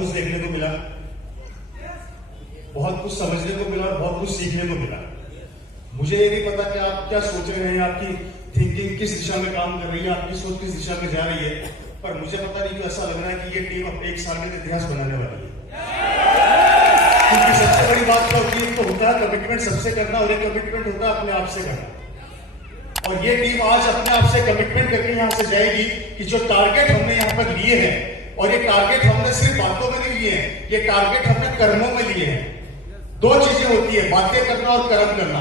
कुछ देखने को मिला, बहुत कुछ समझने को मिला और बहुत कुछ सीखने को मिला। मुझे ये नहीं पता कि आप क्या सोच रहे हैं, आपकी थिंकिंग किस दिशा में काम कर रही है, आपकी सोच किस दिशा में जा रही है, पर मुझे पता नहीं क्यों ऐसा लग रहा है कि ये टीम अब 1 साल में इतिहास बनाने वाली है। क्योंकि सबसे बड़ी बात क्या होती है, तो होता है कमिटमेंट सबसे करना, और एक कमिटमेंट होता है अपने आप से करना। और ये टीम आज अपने आप से कमिटमेंट करके यहां से जाएगी कि जो टारगेट हमने यहां पर लिए हैं, और ये टारगेट हमने सिर्फ बातों में नहीं लिए हैं, ये टारगेट हमने कर्मों में लिए हैं। 2 चीजें होती है, बातें करना और कर्म करना।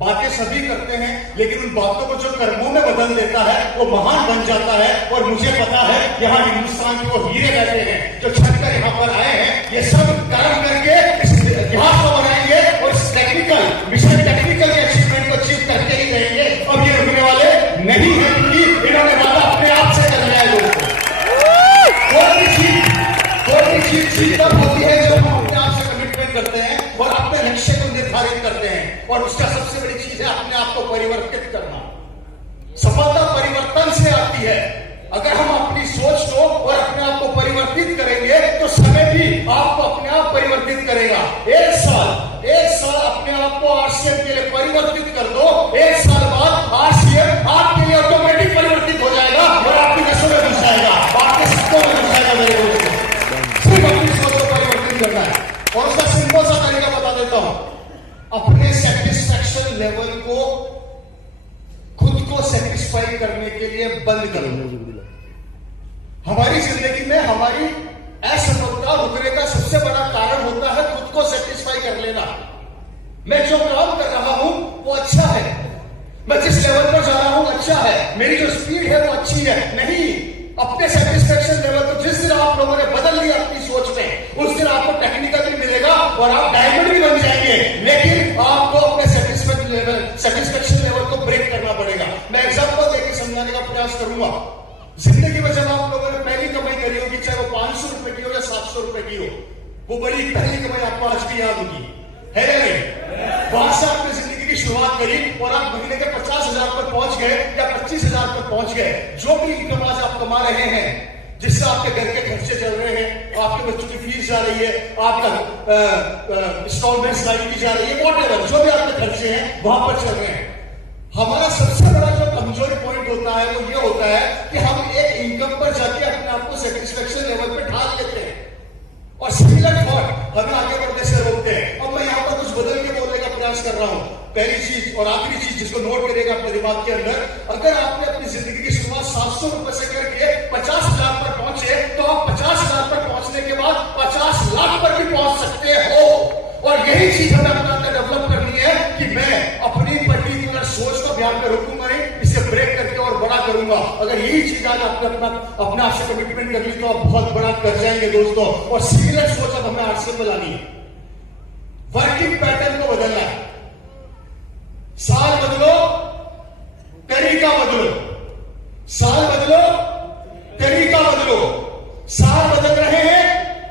बातें सभी करते हैं, लेकिन उन बातों को जो कर्मों में बदल देता है वो महान बन जाता है। और मुझे पता है यहाँ हिंदुस्तान के वो हीरे बैठे हैं जो छटकर यहाँ पर आए हैं, ये सब कर्म करके इस इतिहास को बनाएंगे और इस टेक्निकल के अचीवमेंट को अचीव करके ही रहेंगे। और ये रुकने वाले नहीं है, क्योंकि इन्होंने वादा अपने आप से कर लिया है। दोस्तों, कोई भी चीज तब होती है जब हम अपने आप से कमिटमेंट करते हैं और अपने लक्ष्य को निर्धारित करते हैं, और उसका सबसे बड़ी चीज है अपने आप को परिवर्तित करना। सफलता परिवर्तन से आती है। अगर हम अपनी सोच को और अपने आप को परिवर्तित करेंगे तो समय भी आपको अपने आप परिवर्तित करेगा। 1 साल अपने आप को आरसीएम के लिए परिवर्तित कर दो, 1 साल बाद आरसीएम आपके लिए ऑटोमेटिक परिवर्तित हो जाएगा और आपकी नसों में घुस जाएगा, आपके सिक्कों में घुस जाएगा। मेरे दोस्तों, सिर्फ अपनी सोच को परिवर्तित करना है। और उसका सिंपल सा तरीका बता देता हूं, अपने सेटिस्फैक्शन लेवल को खुद को सेटिस्फाई करने के लिए बंद कर दो। हमारी जिंदगी में हमारी असफलता रुकने का सबसे बड़ा कारण होता है खुद को सेटिस्फाई कर लेना। मैं जो काम कर रहा हूं वो अच्छा है, मैं जिस लेवल पर जा रहा हूं अच्छा है, मेरी जो स्पीड है वो अच्छी है। नहीं, अपने सेटिस्फैक्शन लेवल को जिस दिन आप लोगों ने बदल लिया अपनी सोच में, उस दिन आपको टेक्निकल भी मिलेगा और आप डायमंड भी बन जाएंगे। लेकिन आपको अपने सेटिस्फैक्शन लेवल को ब्रेक करना पड़ेगा। मैं एग्जांपल देकर समझाने का प्रयास करूंगा। जिंदगी में जब आप लोगों ने पहली कमाई करी होगी, चाहे वो 500 रुपए की हो या 700 रुपए की हो, वो बड़ी पहली कमाई आपको आज भी याद होगी, है या नहीं? वहां से आपने जिंदगी की शुरुआत करी और आप महीने के 50,000 पर पहुंच गए या 25,000 पर पहुंच गए। जो भी इनकम आज आप कमा रहे हैं, जिससे आपके घर के खर्चे चल रहे हैं, आपके बच्चों की फीस जा रही है, आपका इंस्टॉलमेंट्स लाइन की जा रही है, वॉटेवर जो भी आपके खर्चे हैं वहां पर चल रहे हैं। हमारा सबसे बड़ा जो कमजोरी पॉइंट होता है वो ये होता है कि हम एक इनकम पर जाके अपने आप को सेटिस्फैक्शन लेवल पे ढाल लेते हैं और सिमिलर थॉट हमें आगे बढ़ने से रोकते हैं। अब मैं यहाँ पर कुछ बदल के बोलने का प्रयास कर रहा हूँ। पहली चीज और आखिरी चीज जिसको नोट करेगा अपने दिमाग के अंदर, अगर आपने अपनी जिंदगी की शुरुआत 700 रुपए से करके 50,000 पर पहुंचे, तो आप 50,000 पर पहुंचने के बाद 50 लाख पर भी पहुंच सकते हो। और यही चीज हमें अपने अंदर डेवलप करनी है कि मैं अपनी पर्टिकुलर सोच को ध्यान में रखूंगा नहीं, इसे ब्रेक करके और बड़ा करूंगा। अगर यही चीज आज आपने अपने आप से कमिटमेंट कर ली तो आप बहुत बड़ा कर जाएंगे दोस्तों। और सिमिलर सोच अब हमें आरसीएम में लानी है, वर्किंग पैटर्न को बदलना है। साल बदलो, तरीका बदलो, साल बदलो, तरीका बदलो। साल बदल रहे हैं,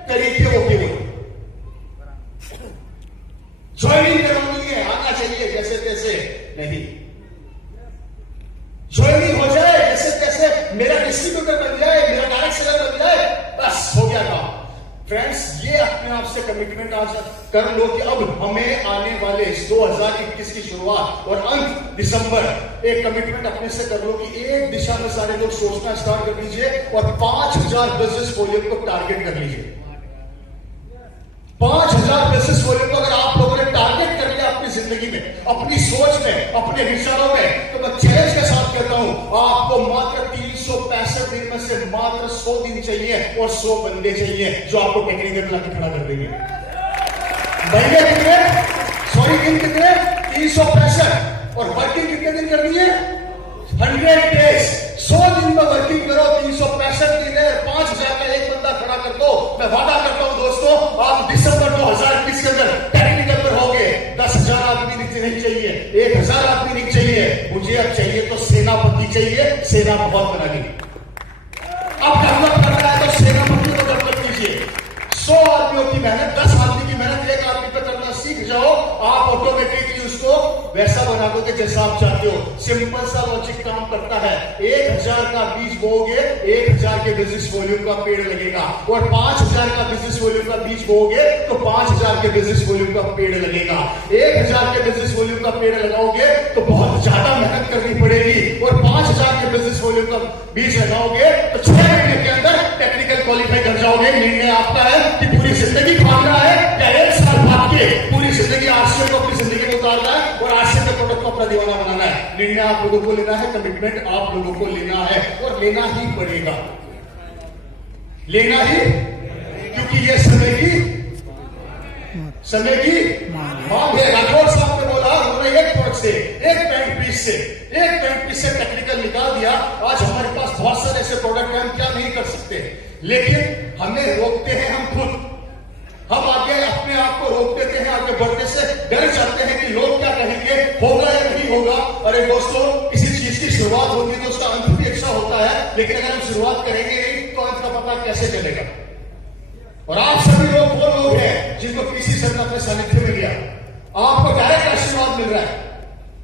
तरीके वो केवल ज्वाइनिंग करवानी है, आना चाहिए जैसे तैसे नहीं, ज्वाइनिंग हो जाए जैसे तैसे, मेरा डिस्ट्रीब्यूटर बन जाए, मेरा डायरेक्ट सेलर बन जाए, बस हो गया काम। फ्रेंड्स, ये अपने आप से कमिटमेंट आज कर लो कि अब हमें आने वाले 2021 की शुरुआत और अंत दिसंबर एक कमिटमेंट अपने से कर लो कि एक दिशा में सारे लोग सोचना स्टार्ट कर लीजिए और 5,000 बिजनेस वॉल्यूम को टारगेट कर लीजिए। 5,000 बिजनेस वॉल्यूम को अगर आप लोगों ने टारगेट कर लिया अपनी जिंदगी में, अपनी सोच में, अपने विचारों में, तो मैं चैलेंज के साथ कहता हूं आपको मात्र 365 दिन में से मात्र 100 दिन चाहिए और 100 बंदे चाहिए जो आपको टेक्निकल लाके खड़ा कर देंगे। महीने कितने, सॉरी दिन कितने, 365, और वर्किंग कितने दिन करनी है, 100 डेज। 100 दिन में वर्किंग करो, 365 दिन है, 5,000 का एक बंदा खड़ा कर दो। मैं वादा करता हूं दोस्तों, आप दिसंबर 2021 के अंदर टेक्निकल पर होगे। 10,000 आदमी नहीं चाहिए, 1,000 आदमी नहीं चाहिए, मुझे अब चाहिए तो सेनापति चाहिए। सेना बहुत बना ली, अब डेवलप करना है तो सेनापति को डेवलप कीजिए। 100 आदमियों की मेहनत, 10 आदमी की मेहनत एक आदमी पे करना सीख जाओ, आप ऑटोमेटिकली उसको वैसा बना दो कि जैसा आप चाहते हो। सिंपल सा लॉजिक काम करता है। 1000 का बीज बोओगे 1000 के बिजनेस वॉल्यूम का पेड़ लगेगा, और 5000 का बिजनेस वॉल्यूम का बीज बोओगे तो 5000 के बिजनेस वॉल्यूम का पेड़ लगेगा। 1000 के बिजनेस वॉल्यूम का पेड़ लगाओगे तो बहुत ज्यादा मेहनत करनी पड़ेगी, और 5000 के बिजनेस वॉल्यूम का बीज लगाओगे तो 6 महीने के अंदर टेक्निकल क्वालिफाई कर जाओगे। निर्णय आपका है कि पूरी जिंदगी भागना है या 1 साल भाग के पूरी जिंदगी आरसीएम को अपनी जिंदगी में उतारना है और आरसीएम के प्रोडक्ट को अपना दीवाना बनाना है। निर्णय आप लोगों को लेना है, कमिटमेंट आप लोगों को लेना है, और लेना ही पड़ेगा, लेना ही, क्योंकि ये समय की मांग है। राठौर साहब ने बोला, उन्होंने एक प्रोडक्ट से, एक पैंट पीस से टेक्निकल निकाल दिया। आज हमारे पास बहुत सारे ऐसे प्रोडक्ट हैं, हम क्या नहीं कर सकते, लेकिन हमें रोकते हैं हम खुद। हम आगे अपने आप को रोक देते हैं, आगे बढ़ने से डर जाते हैं कि लोग क्या कहेंगे, होगा या नहीं होगा। अरे दोस्तों, किसी चीज की शुरुआत होगी तो उसका अंत भी अच्छा होता है, लेकिन अगर हम शुरुआत करेंगे नहीं तो अंत का पता कैसे चलेगा। और आप सभी लोग वो लोग हैं जिनको पीसी सर ने अपने सानिध्य में लिया, आपको डायरेक्ट आशीर्वाद मिल रहा है,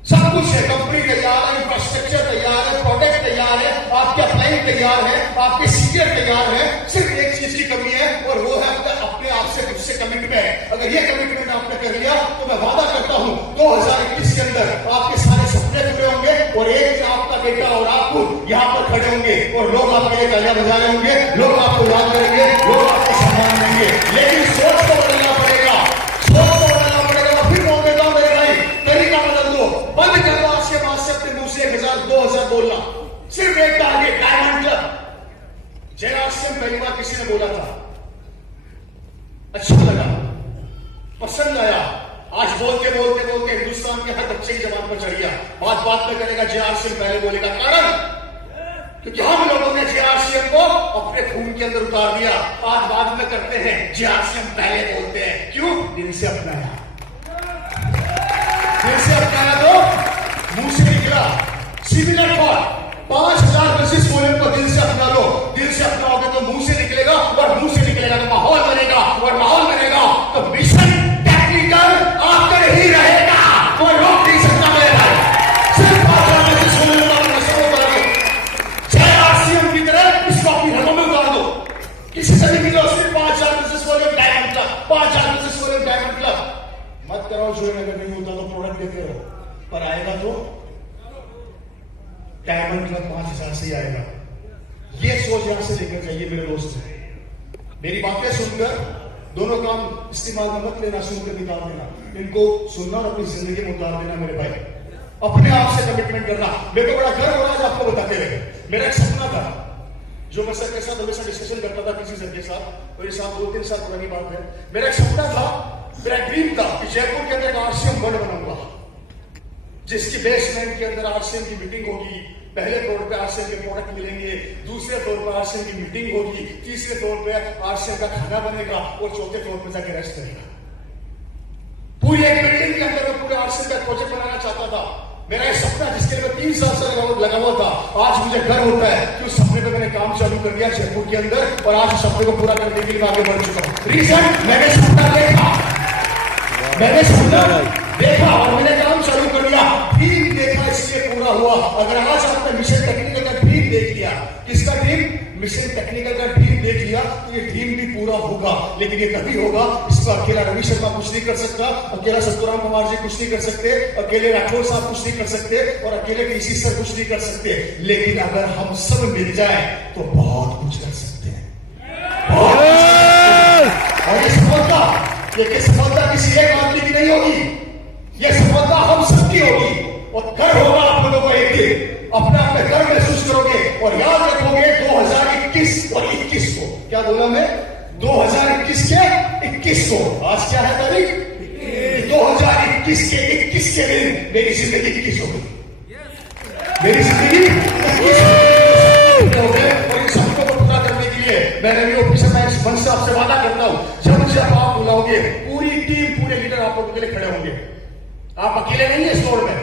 सब कुछ है, कंपनी तैयार है, इंफ्रास्ट्रक्चर तैयार है, प्रोडक्ट तैयार है, आपके अप्लाई तैयार है, आपके सीनियर तैयार है। सिर्फ एक चीज की कमी है, और वो है अपने आप से खुद से कमिटमेंट। अगर ये कमिटमेंट आपने कर लिया तो मैं वादा करता हूं 2021 के अंदर आपके सारे सपने पूरे होंगे, और एक दिन आपका बेटा और आप यहां पर खड़े होंगे और लोग आपके लिए तालियां बजा रहे होंगे, लोग आपको याद करेंगे, लोग आपको सम्मान देंगे। लेकिन सोच को बदलना पड़ेगा, सोच को बदलना पड़ेगा। और फिर बोल देता हूं मेरे भाई, तरीका बदल दो, बंद कर दो आज के बाद से अपने मुंह से 1000 2000 बोलना। सिर्फ एक target, diamond club. Jairaj Singh पहली बार किसी ने बोला था, अच्छा लगा, पसंद आया। आज बोलते बोलते बोलते हिंदुस्तान के हर बच्चे की जबान पर चढ़ गया। बात में करेगा जेआर सिंह पहले बोलेगा, कारण क्योंकि हम लोगों ने जेआर सिंह को अपने खून के अंदर उतार दिया। आज बाद में करते हैं, जेआर सिंह पहले बोलते हैं। क्यों? दिल से अपनाया, दिल से अपनाया तो मुंह से निकला। सिमिलर फॉर 5000 बिजनेस वॉल्यूम को दिल से अपना लो, दिल से अपनाओगे तो मुंह से निकलेगा, और मुंह से निकलेगा तो माहौल बनेगा, और माहौल बनेगा तो मिशन टेक्निकल आकर ही रहेगा, कोई रोक नहीं सकता मेरे भाई। सिर्फ 5000 बिजनेस वॉल्यूम का नशा उतार दो, जय आरसीएम की तरह इसको अपनी रगों में उतार दो। किसी से भी मिलो, सिर्फ 5000 business volume diamond club, 5000 business volume diamond club. मत कराओ ज्वाइन, अगर नहीं होता तो प्रोडक्ट देते रहो, पर आएगा तो डायमंड क्लब 5000 से ही आएगा। ये सोच यहां से लेकर जाइए मेरे दोस्त। मेरी बातें सुनकर दोनों काम इस्तेमाल में मत लेना, सुनकर निकाल देना, इनको सुनना और अपनी जिंदगी में उतार देना मेरे भाई। अपने आप से कमिटमेंट करना। मेरे को बड़ा गर्व हो रहा है आपको बताते रहे। मेरा एक सपना था जो मैं सर के साथ हमेशा डिस्कशन करता था, किसी सर के साथ, और ये साथ 2-3 साल पुरानी बात है। मेरा एक सपना था, मेरा ड्रीम था कि जयपुर के अंदर आरसीएम वर्ल्ड बनाऊंगा, जिसकी बेसमेंट के अंदर आरसीएम की मीटिंग होगी। पहले फ्लोर पे आरसीएम के प्रोडक्ट मिलेंगे, दूसरे फ्लोर पर आरसीएम की मीटिंग होगी, तीसरे फ्लोर पे आरसीएम का खाना बनेगा, और चौथे फ्लोर पे जाके रेस्ट करेगा। पूरी एक बिल्डिंग के अंदर मैं पूरे आरसीएम का प्रोजेक्ट बनाना चाहता था। मेरा एक सपना जिसके लिए मैं 3 साल से लगा हुआ था, आज मुझे गर्व होता है कि उस सपने पे मैंने काम चालू कर दिया जयपुर के अंदर, और आज उस सपने को पूरा करने के लिए आगे बढ़ चुका हूं। रीजन, मैंने सपना देखा और मैंने काम चालू कर दिया। ड्रीम देखा इसलिए पूरा हुआ। अगर आज आपने मिशन टेक्निकल का ड्रीम देख लिया, किसका ड्रीम? मिशन टेक्निकल का ड्रीम देख लिया, तो ये ड्रीम भी पूरा होगा। लेकिन ये कभी होगा, इसको अकेला रवि शर्मा कुछ नहीं कर सकता, अकेला सतुराम कुमार जी कुछ नहीं कर सकते, अकेले राठौर साहब कुछ नहीं कर सकते, और अकेले केसी सर कुछ नहीं कर सकते। लेकिन अगर हम सब मिल जाए तो बहुत कुछ कर सकते हैं, बहुत कुछ कर सकते हैं। और ये सफलता किसी एक आदमी की नहीं होगी, ये सफलता हम सबकी होगी। और गर्व होगा आप लोगों को, एक दिन अपने आप में गर्व महसूस करोगे, और याद रखोगे 2021 और 21 को। क्या बोला मैं? 2021 के 21 को। आज क्या है तारीख? 2021 के 21 के दिन मेरी जिंदगी 21 हो गई, मेरी जिंदगी 21 हो गई। और इन सबको पूरा करने के लिए मैंने भी ऑफिसर मैं इस मंच से आपसे वादा करता हूं, जब आप बुलाओगे पूरी टीम, पूरे लीडर आप लोगों के लिए खड़े होंगे। आप अकेले नहीं है स्टोर में,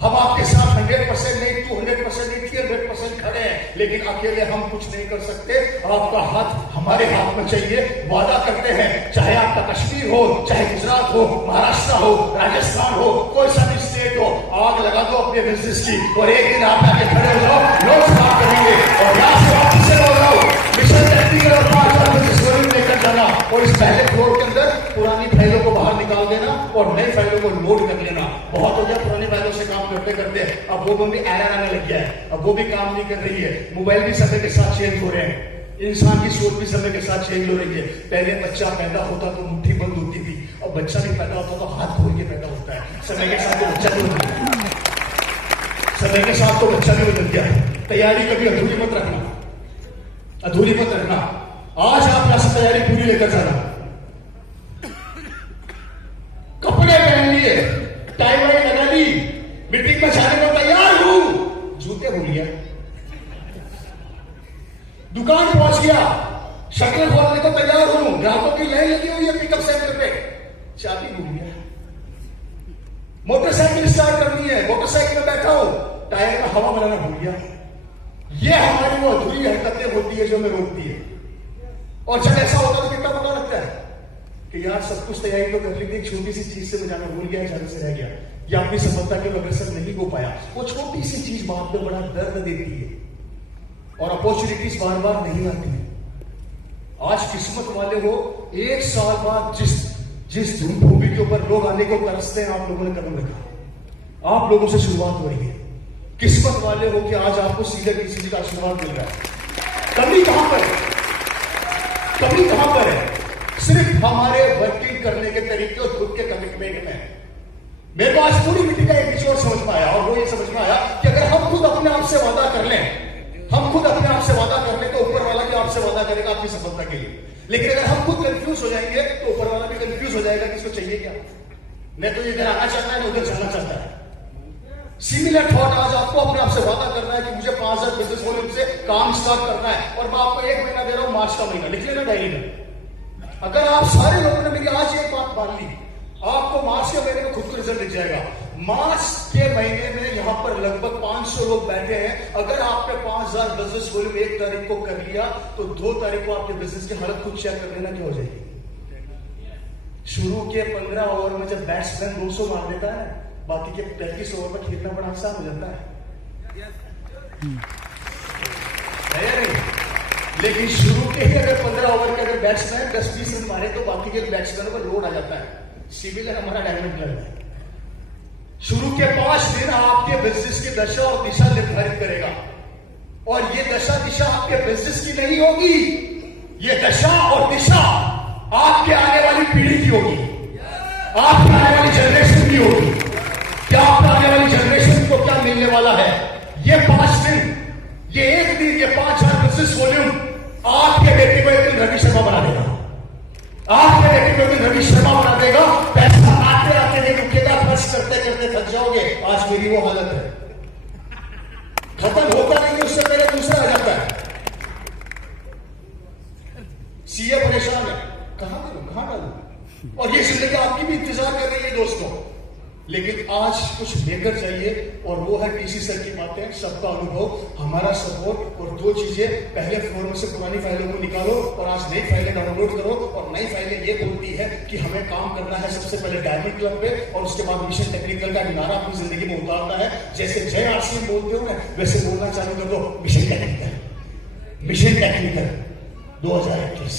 हम आपके साथ 100% नहीं, 200% नहीं, 300% खड़े हैं। लेकिन अकेले हम कुछ नहीं कर सकते, आपका हाथ हमारे हाथ में चाहिए। वादा करते हैं, चाहे आपका कश्मीर हो, चाहे गुजरात हो, महाराष्ट्र हो, राजस्थान हो, कोई सा भी स्टेट हो, आग लगा दो अपने बिजनेस की और एक दिन आप आके खड़े हो जाओ, लोग स्टार्ट करेंगे। और यहाँ से वापस से बोल रहा हूँ, मिशन टेक्निकल और 5,000 बिजनेस वॉल्यूम लेकर जाना और इस पहले फ्लोर के अंदर पुरानी फाइलों को बाहर निकाल देना और नई फाइलों को लोड कर लेना। बहुत हो गया पुरानी फाइलों से काम करते करते, अब वो भी एरर आने लग गया है, अब वो भी काम नहीं कर रही है। मोबाइल भी समय के साथ चेंज हो रहे हैं, इंसान की सोच भी समय के साथ चेंज हो रही है। पहले बच्चा पैदा होता तो मुट्ठी बंद होती थी, और बच्चा भी पैदा होता तो हाथ खोल के पैदा होता है। समय के साथ तो बच्चा भी बदल गया, समय के साथ तो बच्चा भी बदल गया। तैयारी कभी अधूरी मत रखना, अधूरी मत रखना। आज आप यहां से तैयारी पूरी लेकर जाना। कपड़े पहन लिए, टाई वाई लगा ली, मीटिंग में जाने को तैयार हूं, जूते भूल गया, दुकान पहुंच गया, शटर खोलने को तैयार हूं, ग्राहकों की लाइन लगी हुई है पिकअप सेंटर पे, चाबी भूल गया। मोटरसाइकिल स्टार्ट करनी है, मोटरसाइकिल में बैठा हूं, टायर में हवा बनाना भूल गया। ये हमारी वो अधूरी हरकतें होती है जो हमें रोकती है। और जब ऐसा होता है तो कितना बुरा लगता है कि यार सब कुछ तैयारी तो कर ली थी, एक छोटी सी चीज से मैं जाना भूल गया, जाने से रह गया, या अपनी सफलता के अग्रसर नहीं हो पाया। वो छोटी सी चीज बाद में बड़ा दर्द देती है और अपॉर्चुनिटीज बार बार नहीं आती है। आज किस्मत वाले हो, एक साल बाद जिस भूमि के ऊपर लोग आने को तरसते हैं, आप लोगों ने कदम रखा, आप लोगों से शुरुआत हो रही है। किस्मत वाले हो कि आज आपको सीधे किसी का आशीर्वाद मिल रहा है। कमी कहां पर है? कमी कहां पर है? सिर्फ हमारे वर्किंग करने के तरीके और खुद के कमिटमेंट में। मेरे को आज पूरी मीटिंग का एक निचोड़ समझ में आया, और वो ये समझ में आया कि अगर हम खुद अपने आप से वादा कर लें, हम खुद अपने आप से वादा कर लें तो ऊपर वाला भी आपसे वादा करेगा आपकी सफलता के लिए। लेकिन अगर हम खुद कंफ्यूज हो जाएंगे तो ऊपर वाला भी कंफ्यूज हो जाएगा कि इसको चाहिए क्या। मैं तो इधर आना चाहता है, उधर चलना चाहता है। सिमिलर थॉट आज आपको अपने आप से वादा करना है कि मुझे 5,000 बिजनेस वॉल्यूम से काम स्टार्ट करना है, और मैं आपको 1 महीना दे रहा हूं, मार्च का महीना, लिख लेना डायरी में। अगर आप सारे लोगों ने मेरी आज एक बात मान ली, आपको मार्च के महीने में खुद को रिजल्ट दिख जाएगा। मार्च के महीने में यहां पर लगभग 500 लोग बैठे हैं। अगर आपने 5,000 बिजनेस वॉल्यूम 1 तारीख को कर लिया तो 2 तारीख को आपके बिजनेस की हालत खुद चेक कर लेना क्या हो जाएगी। शुरू के 15 ओवर में जब बैट्समैन 200 मार देता है, बाकी के 35 ओवर में खेलना बड़ा आसान हो जाता है लेकिन शुरू के ही अगर 15 ओवर के अगर बैट्समैन 10-20 रन मारे तो बाकी के बैट्समैनों पर लोड आ जाता है। सिविल हमारा डायमंड क्लब है। शुरू के 5 दिन आपके बिजनेस की दशा और दिशा निर्धारित करेगा, और ये दशा दिशा आपके बिजनेस की नहीं होगी, ये दशा और दिशा आपके आने वाली पीढ़ी की होगी, आपके आने वाली जनरेशन की होगी। क्या आपके आने वाली जनरेशन को क्या मिलने वाला है? ये 5 दिन, ये 1 दिन, ये 5,000 बिजनेस वॉल्यूम आपके बेटे को एक दिन रवि शर्मा बना देगा, आपके बेटे को एक दिन रवि शर्मा बना देगा। पैसा आते आते नहीं रुकेगा, खर्च करते करते थक जाओगे। आज मेरी वो हालत है, खत्म होता नहीं, उससे पहले दूसरा आ जाता है। सीए परेशान है, कहां करूं, कहां डालूं, और ये जिंदगी आपकी भी इंतजार कर रही है दोस्तों। लेकिन आज कुछ लेकर चाहिए, और वो है टीसी सर की बातें, सबका अनुभव, हमारा सपोर्ट, और 2 चीजें। पहले फ्लोर में से पुरानी फाइलों को निकालो और आज नई फाइलें डाउनलोड करो। और नई फाइलें ये बोलती है कि हमें काम करना है सबसे पहले डायमंड क्लब पे, और उसके बाद मिशन टेक्निकल का नारा अपनी जिंदगी में उतारना है। जैसे जय आरसीएम बोलते हो ना, वैसे बोलना चालू कर दो, mission technical, mission technical 2021,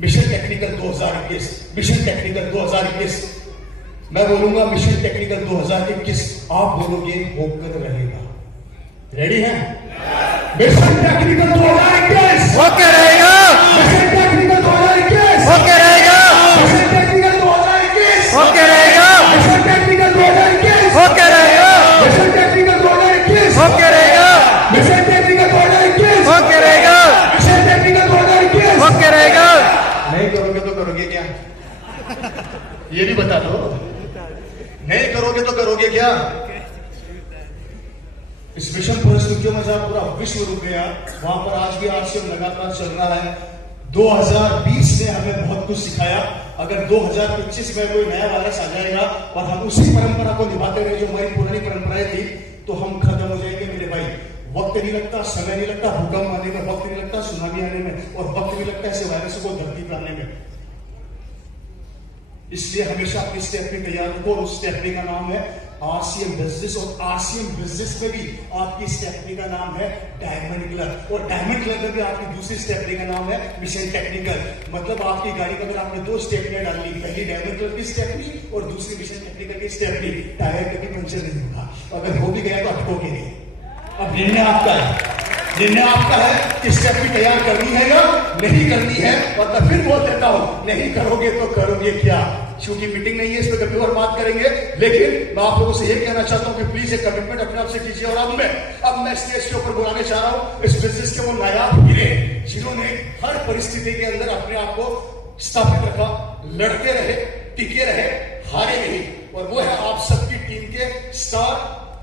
mission technical 2021, mission technical 2021। मैं बोलूंगा मिशन टेक्निकल 2021, आप बोलोगे होकर रहेगा। रेडी है? मिशन टेक्निकल 2021 होकर रहेगा, मिशन टेक्निकल 2021 होकर रहेगा, मिशन टेक्निकल 2021 होकर रहेगा, मिशन टेक्निकल 2021 होकर रहेगा, मिशन टेक्निकल 2021 होकर रहेगा, मिशन टेक्निकल 2021 होकर रहेगा, मिशन टेक्निकल 2021 होकर रहेगा। नहीं करोगे तो करोगे क्या? ये भी बता दो, नहीं करोगे तो करोगे क्या? इस मिशन परिस्थितियों में जहां पूरा विश्व रुक गया, वहां पर आज भी आरसीएम लगातार चल रहा है। 2020 ने हमें बहुत कुछ सिखाया। अगर 2025 में कोई नया वायरस आ जाएगा और हम उसी परंपरा को निभाते रहे जो हमारी पुरानी परंपराएं थी, तो हम खत्म हो जाएंगे मेरे भाई। वक्त नहीं लगता, समय नहीं लगता, भूकंप आने में वक्त नहीं लगता, सुनामी आने में, और वक्त नहीं लगता ऐसे वायरसों को धरती पर आने में। इसलिए हमेशा अपनी स्टेपनी तैयार रखो, और उस स्टेपनी का नाम है आरसीएम बिजनेस, और आरसीएम बिजनेस में भी आपकी स्टेपनी का नाम है डायमंड क्लब, और डायमंड क्लब में भी आपकी दूसरी स्टेपनी का नाम है मिशन टेक्निकल। मतलब आपकी गाड़ी का अगर आपने 2 स्टेपनियां डाल ली, पहली डायमंड क्लब की स्टेपनी और दूसरी मिशन टेक्निकल की स्टेपनी, टायर कभी पंचर नहीं होगा। अगर हो भी गया तो अटकोगे नहीं। अब निर्णय आपका है, निर्णय आपका है कि स्टेपनी तैयार करनी है या नहीं करनी है। और मैं फिर बोल देता हूं, नहीं करोगे तो करोगे क्या? क्योंकि मीटिंग नहीं है, इस पर कभी और बात करेंगे। लेकिन मैं आप लोगों से ये कहना चाहता हूं कि प्लीज एक कमिटमेंट अपने आप से कीजिए। और अब मैं स्टेज के ऊपर बुलाने चाह रहा हूं इस बिजनेस के वो नायाब हीरे जिन्होंने हर परिस्थिति के अंदर अपने आप को स्थापित रखा, लड़ते रहे, टिके रहे, हारे नहीं। और वो है आप सबकी टीम के स्टार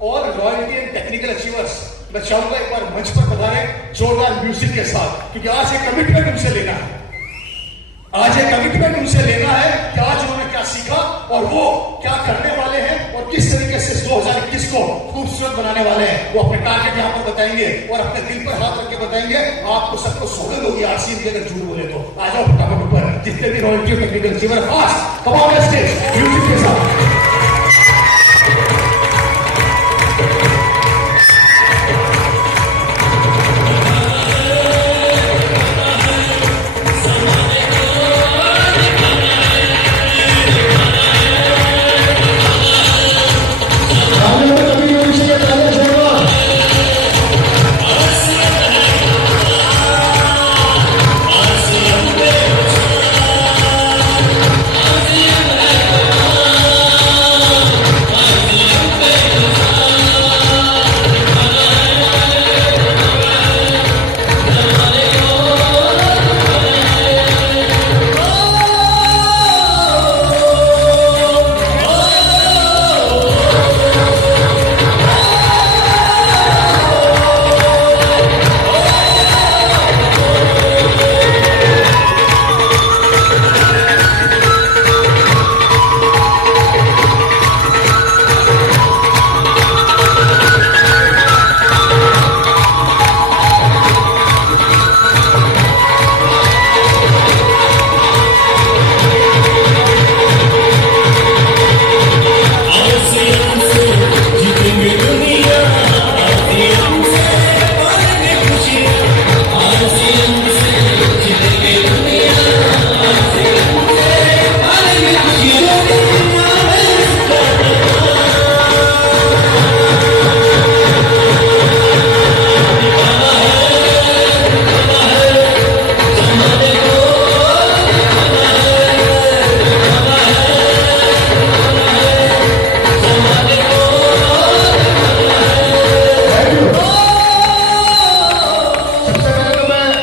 और रॉयल्टी एंड टेक्निकल अचीवर्स। मैं चाहूंगा एक बार मंच पर पधारे जोरदार म्यूजिक के साथ, क्योंकि आज एक कमिटमेंट उनसे लेना है। आज एक कमिटमेंट उनसे लेना है कि आज उन्होंने क्या सीखा और वो क्या करने वाले हैं और किस तरीके से 2021 को खूबसूरत बनाने वाले हैं। वो अपने टारगेट यहां पर बताएंगे और अपने दिल पर हाथ रख के बताएंगे। आपको सबको सौगंध होगी आरसीएम की अगर झूठ बोले तो। आ जाओ फटाफट ऊपर, जितने भी रॉयल्टी और technical achiever fast come on stage music के साथ।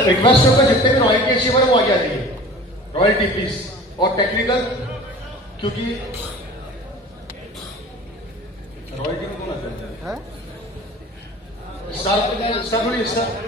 रिक्वेस्ट होगा जितने भी रॉयल्टी अचीवर वो आगे आ जाइए, रॉयल्टी प्लीज, और टेक्निकल, क्योंकि रॉयल्टी में कौन आता है? स्टार बोलिए सर।